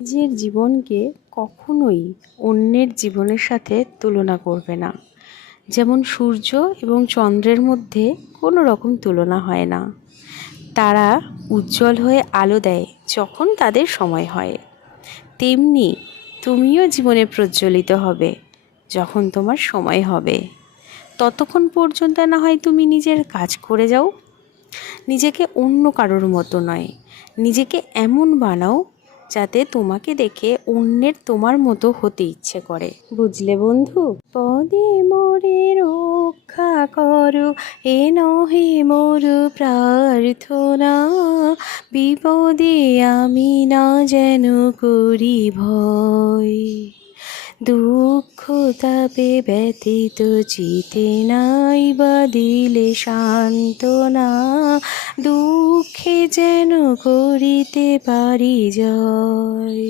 নিজের জীবনকে কখনোই অন্যের জীবনের সাথে তুলনা করবে না। যেমন সূর্য এবং চন্দ্রের মধ্যে কোনো রকম তুলনা হয় না। তারা উজ্জ্বল হয়ে আলো দেয় যখন তাদের সময় হয়, তেমনি তুমিও জীবনে প্রজ্বলিত হবে যখন তোমার সময় হবে। ততক্ষণ পর্যন্ত না হয় তুমি নিজের কাজ করে যাও, নিজেকে অন্য কারোর মতো নয়, নিজেকে এমন বানাও যাতে তোমাকে দেখে অন্যের তোমার মতো হতে ইচ্ছে করে। বুঝলে বন্ধু? পদে মোরে রক্ষা করো, এ নহে মোর প্রার্থনা, বিপদে আমি না যেন করি ভয়। দুঃখ তাপে ব্যথিত চিতে নাই বা দিলে সান্ত্বনা, দুঃখে যেন করিতে পারি জয়।